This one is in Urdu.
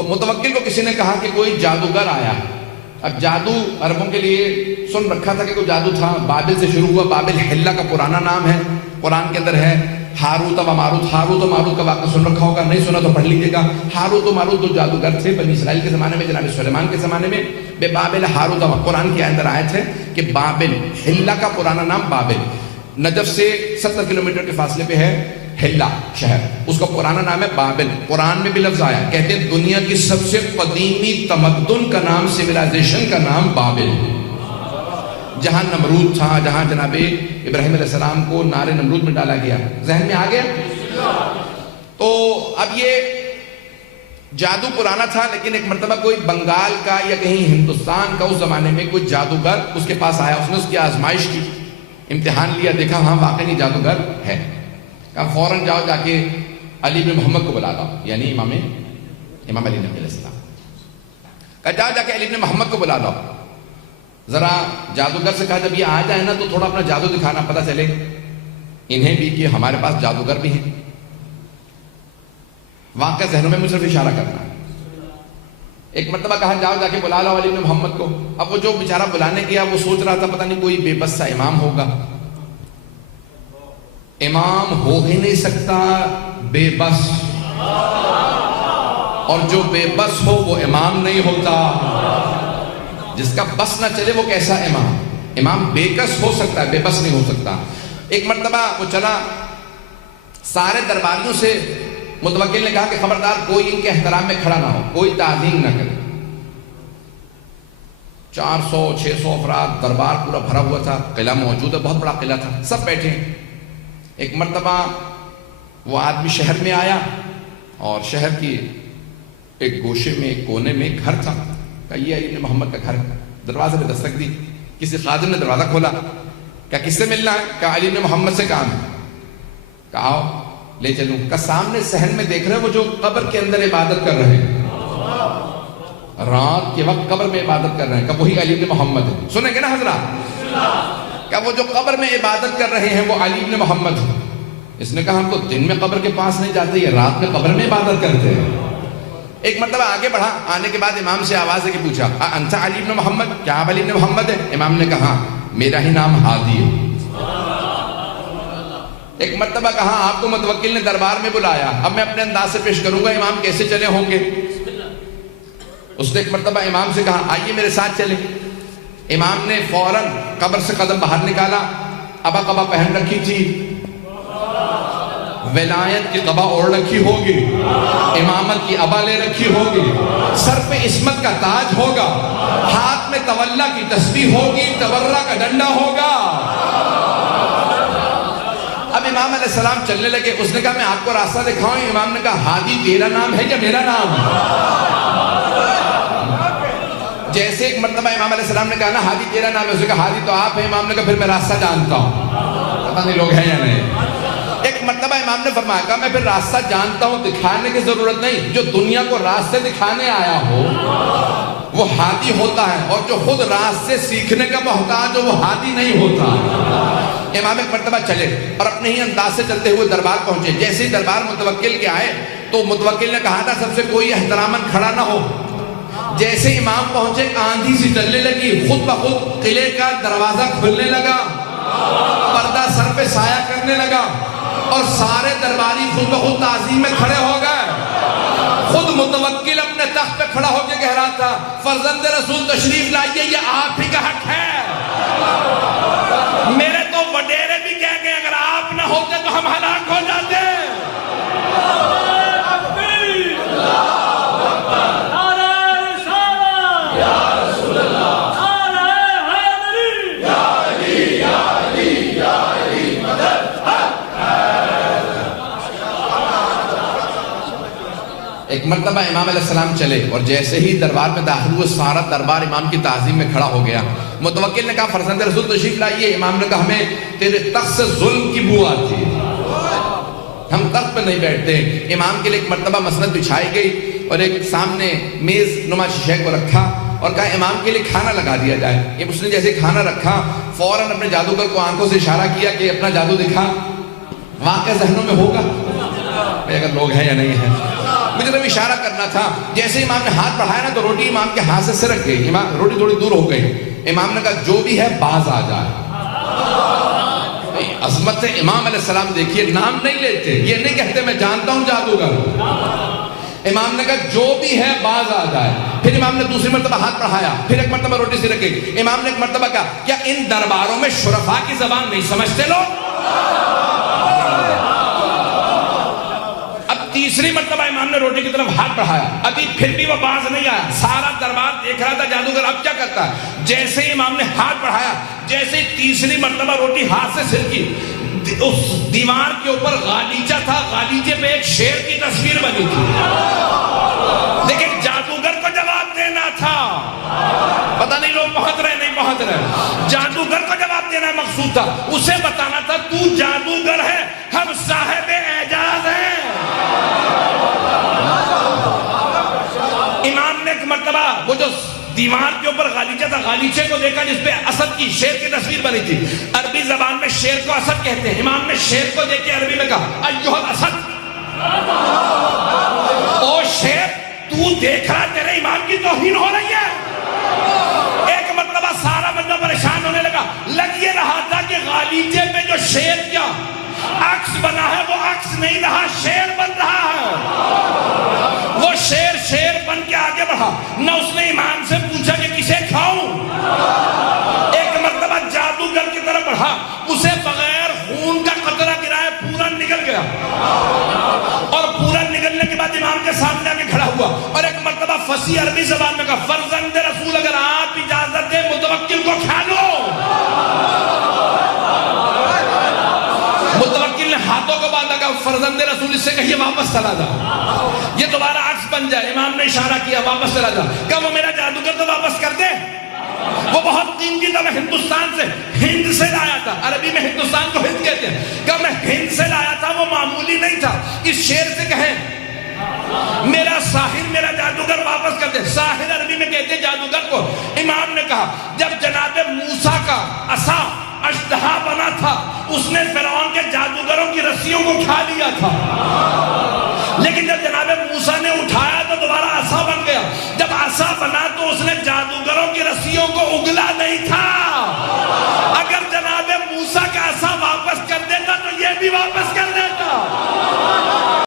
تو متوکل کو کسی نے کہا کہ کوئی جادوگر آیا. اب جادو عربوں کے لیے سن رکھا تھا کہ کوئی جادو تھا. بابل سے شروع ہوا. بابل حلہ کا پرانا نام ہے, قرآن کے اندر ہے. ہاروت و ماروت, ہاروت و ماروت کا واقعہ سن رکھا ہوگا, نہیں سنا تو پڑھ لیجیے گا. ہاروت و ماروت دو جادوگر تھے بنی اسرائیل کے زمانے میں, جناب سلیمان کے زمانے میں. بے بابل ہاروت و, قرآن کے اندر آئے تھے کہ بابل, حلہ کا پرانا نام بابل, نجف سے 70 کلومیٹر کے فاصلے پہ ہے حلہ شہر, اس کا پرانا نام ہے بابل. قرآن میں بھی لفظ آیا, کہتے ہیں دنیا کی سب سے قدیمی تمدن کا نام, سویلائزیشن کا نام بابل. جہاں نمرود تھا, جہاں جناب ابراہیم علیہ السلام کو نار نمرود میں ڈالا گیا. ذہن میں آ گیا؟ تو اب یہ جادو پرانا تھا, لیکن ایک مرتبہ کوئی بنگال کا یا کہیں ہندوستان کا اس زمانے میں کوئی جادوگر اس کے پاس آیا. اس نے اس کی آزمائش کی, امتحان لیا, دیکھا ہاں واقعی جادوگر ہے. کہا فوراً جاؤ جا کے علی بن محمد کو بلا لاؤ, یعنی امام علی نبی علیہ السلام. کہا جاؤ جا کے علی بن محمد کو بلا لاؤ. ذرا جادوگر سے کہا جب یہ آ جائے نا تو تھوڑا اپنا جادو دکھانا, پتہ چلے انہیں بھی کہ ہمارے پاس جادوگر بھی ہیں. واقعہ ذہنوں میں مجھ صرف اشارہ کرنا. ایک مرتبہ کہا جاؤ جا کے بلا لاؤ علی بن محمد کو. اب وہ جو بیچارہ بلانے گیا وہ سوچ رہا تھا پتہ نہیں کوئی بے بس سا امام ہوگا. امام ہو ہی نہیں سکتا بے بس, اور جو بے بس ہو وہ امام نہیں ہوتا. جس کا بس نہ چلے وہ کیسا امام؟ امام بے کس ہو سکتا ہے, بے بس نہیں ہو سکتا. ایک مرتبہ وہ چلا, سارے درباریوں سے متوکل نے کہا کہ خبردار کوئی ان کے احترام میں کھڑا نہ ہو, کوئی تعظیم نہ کرے. 400-600 افراد, دربار پورا بھرا ہوا تھا, قلعہ موجود ہے, بہت بڑا قلعہ تھا, سب بیٹھے. ایک مرتبہ وہ آدمی شہر میں آیا اور شہر کی ایک گوشے میں, ایک کونے میں ایک گھر تھا. کہا یہ علی بن محمد کا گھر. دروازے پہ دستک دی, کسی خادم نے دروازہ کھولا. کہا کس سے ملنا ہے؟ کہا علی بن محمد سے کام ہے. کہا آؤ لے چلوں. کہا سامنے صحن میں دیکھ رہے وہ جو قبر کے اندر عبادت کر رہے ہیں, رات کے وقت قبر میں عبادت کر رہے ہیں, کہ وہی علی بن محمد ہے. سنیں گے نا حضرات؟ کہ وہ جو قبر میں عبادت کر رہے ہیں وہ علی بن محمد ہے. اس نے کہا ہم تو دن میں قبر کے پاس نہیں جاتے, یہ رات میں قبر میں عبادت کرتے ہیں. ایک مرتبہ آگے بڑھا, آنے کے بعد امام سے آواز ہے کہ پوچھا انت علی بن محمد, کیا آپ علی بن محمد ہے؟ امام نے کہا میرا ہی نام ہادی ہے. ایک مرتبہ کہا آپ کو متوکل نے دربار میں بلایا, اب میں اپنے انداز سے پیش کروں گا, امام کیسے چلے ہوں گے. اس نے ایک مرتبہ امام سے کہا آئیے میرے ساتھ چلے. امام نے فوراً قبر سے قدم باہر نکالا, ابا قبا پہن رکھی تھی, ولایت کی قبا اوڑھ رکھی ہوگی, امامت کی ابا لے رکھی ہوگی, سر پہ عصمت کا تاج ہوگا, ہاتھ میں تولا کی تسبیح ہوگی, تبرہ کا ڈنڈا ہوگا. اب امام علیہ السلام چلنے لگے. اس نے کہا میں آپ کو راستہ دکھاؤں. امام نے کہا ہادی تیرا نام ہے یا میرا نام؟ جیسے ایک مرتبہ امام علیہ السلام نے کہا نا ہادی تیرا نام ہے, اس نے کہا ہادی تو آپ ہیں. امام نے کہا پھر میں راستہ جانتا ہوں. پتہ نہیں لوگ ہیں یا نہیں. ایک مرتبہ امام نے فرمایا کہا میں پھر راستہ جانتا ہوں, دکھانے کی ضرورت نہیں. جو دنیا کو راستے دکھانے آیا ہو وہ ہادی ہوتا ہے, اور جو خود راستے سیکھنے کا محتاج ہو وہ ہادی نہیں ہوتا. امام ایک مرتبہ چلے اور اپنے ہی انداز سے چلتے ہوئے دربار پہنچے. جیسے ہی دربار متوکل کے آئے تو متوکل نے کہا تھا سب سے کوئی احتراماً کھڑا نہ ہو. جیسے امام پہنچے آندھی سی چلنے لگی, خود بخود قلعے کا دروازہ کھلنے لگا, پردہ سر پہ سایہ کرنے لگا, اور سارے درباری خود بخود تعظیم میں کھڑے ہو گئے. خود متوکل اپنے تخت پہ کھڑا ہو کے کہہ رہا تھا فرزند رسول تشریف لائیے, یہ آپ ہی کا حق ہے. میرے تو وڈیرے بھی کہہ گئے اگر آپ نہ ہوتے تو ہم ہلاک ہو جاتے. ایک مرتبہ امام علیہ السلام چلے اور جیسے ہی دربار میں داخل ہوئے سارا دربار امام کی تعظیم میں کھڑا ہو گیا. متوکل نے کہا فرزند رسول تشریف لائیے. امام نے کہا ہمیں تیرے تخت سے ظلم کی بو آتی ہے, ہم تخت پہ نہیں بیٹھتے. امام کے لیے ایک مرتبہ مسند بچھائی گئی اور ایک سامنے میز نما شیشے کو رکھا اور کہا امام کے لیے کھانا لگا دیا جائے. اس نے جیسے کھانا رکھا فوراً اپنے جادوگر کو آنکھوں سے اشارہ کیا کہ اپنا جادو دکھا. واقعہ ذہنوں میں ہوگا اگر لوگ ہیں یا نہیں ہیں. مجھے صرف اشارہ کرنا تھا. جیسے امام نے ہاتھ بڑھایا نا تو روٹی امام کے ہاتھ سے سرک گئی. امام روٹی تھوڑی دور ہو گئی. امام نے کہا جو بھی ہے باز آ جائے. عظمت امام علیہ السلام دیکھیے, نام نہیں لیتے, یہ نہیں کہتے میں جانتا ہوں جادوگر. امام نے کہا جو بھی ہے باز آ جائے. پھر امام نے دوسری مرتبہ ہاتھ بڑھایا, پھر ایک مرتبہ روٹی سی رکھ گئی. امام نے ایک مرتبہ کہا کیا ان درباروں میں شرفاء کی زبان نہیں سمجھتے لوگ؟ اب تیسری مرتبہ امام نے روٹی کی طرف ہاتھ بڑھایا, ابھی پھر بھی وہ باز نہیں آیا. سارا دربار دیکھ رہا تھا جادوگر اب کیا کرتا ہے. جیسے ہی امام نے ہاتھ بڑھایا, جیسے ہی تیسری مرتبہ روٹی ہاتھ سے سرکی, اس دیوار کے اوپر غالیچہ تھا, غالیچے پہ ایک شیر کی تصویر بنی تھی. لیکن جادوگر کو جواب دینا تھا. پتہ نہیں لوگ پہنچ رہے نہیں پہنچ رہے. جادوگر کو جواب دینا مقصود تھا. اسے بتانا تھا تو جادوگر ہے, ہم صاحب اعجاز ہیں. امام نے ایک مرتبہ وہ جو دیوار کے اوپر غالیچہ تھا, غالیچے کو دیکھا جس پہ اسد کی, شیر کی تصویر بنی تھی. عربی زبان میں شیر کو اسد کہتے ہیں. امام نے شیر کو دیکھ کے عربی میں کہا ایھا الاسد, او شیر تو دیکھ رہا تیرے ایمان کی توہین ہو رہی ہے. ایک مرتبہ سارا بندہ پریشان ہونے لگا. لگ یہ رہا تھا کہ غالیچے پہ جو شیر کیا عکس بنا ہے وہ عکس نہیں رہا, شیر بن رہا ہے. وہ شیر بن کے آگے بڑھا. نہ اس نے امام سے پوچھا کہ کسے کھاؤں. ایک مرتبہ جادوگر کی طرف بڑھا, اسے بغیر خون کا قطرہ گرائے پورا نکل گیا. اور پورا نکلنے کے بعد امام کے سامنے آگے کھڑا ہوا اور ایک مرتبہ فصیح عربی زبان میں کہا فرزند رسول اگر آپ اجازت دیں متوکل کو کھا لو. متوکل نے ہاتھوں کو باندھا, کہا فرزند رسول اس سے کہیے واپس چلا جا, یہ دوبارہ عکس بن جائے. امام نے اشارہ کیا واپس چلا جا. کہا وہ میرا جادوگر تو واپس کر دے, وہ بہت قیمتی تھا, میں ہندوستان سے ہند سے لایا تھا. عربی میں ہندوستان کو ہند کہتے ہیں. کہا میں ہند سے لایا تھا, وہ معمولی نہیں تھا. اس شیر سے کہیں میرا ساحر میرا جادوگر واپس کر دے. ساحر عربی میں کہتے ہیں جادوگر کو. امام نے کہا جب جناب موسیٰ کا عصا اژدہا بنا تھا اس نے فرعون کے جادوگروں کی رسیوں کو کھا لیا تھا, لیکن جب جناب موسیٰ نے اٹھایا تو دوبارہ عصا بن گیا. جب عصا بنا تو اس نے جادوگروں کی رسیوں کو اگلا نہیں تھا. اگر جناب موسیٰ کا عصا واپس کر دیتا تو یہ بھی واپس کر دیتا.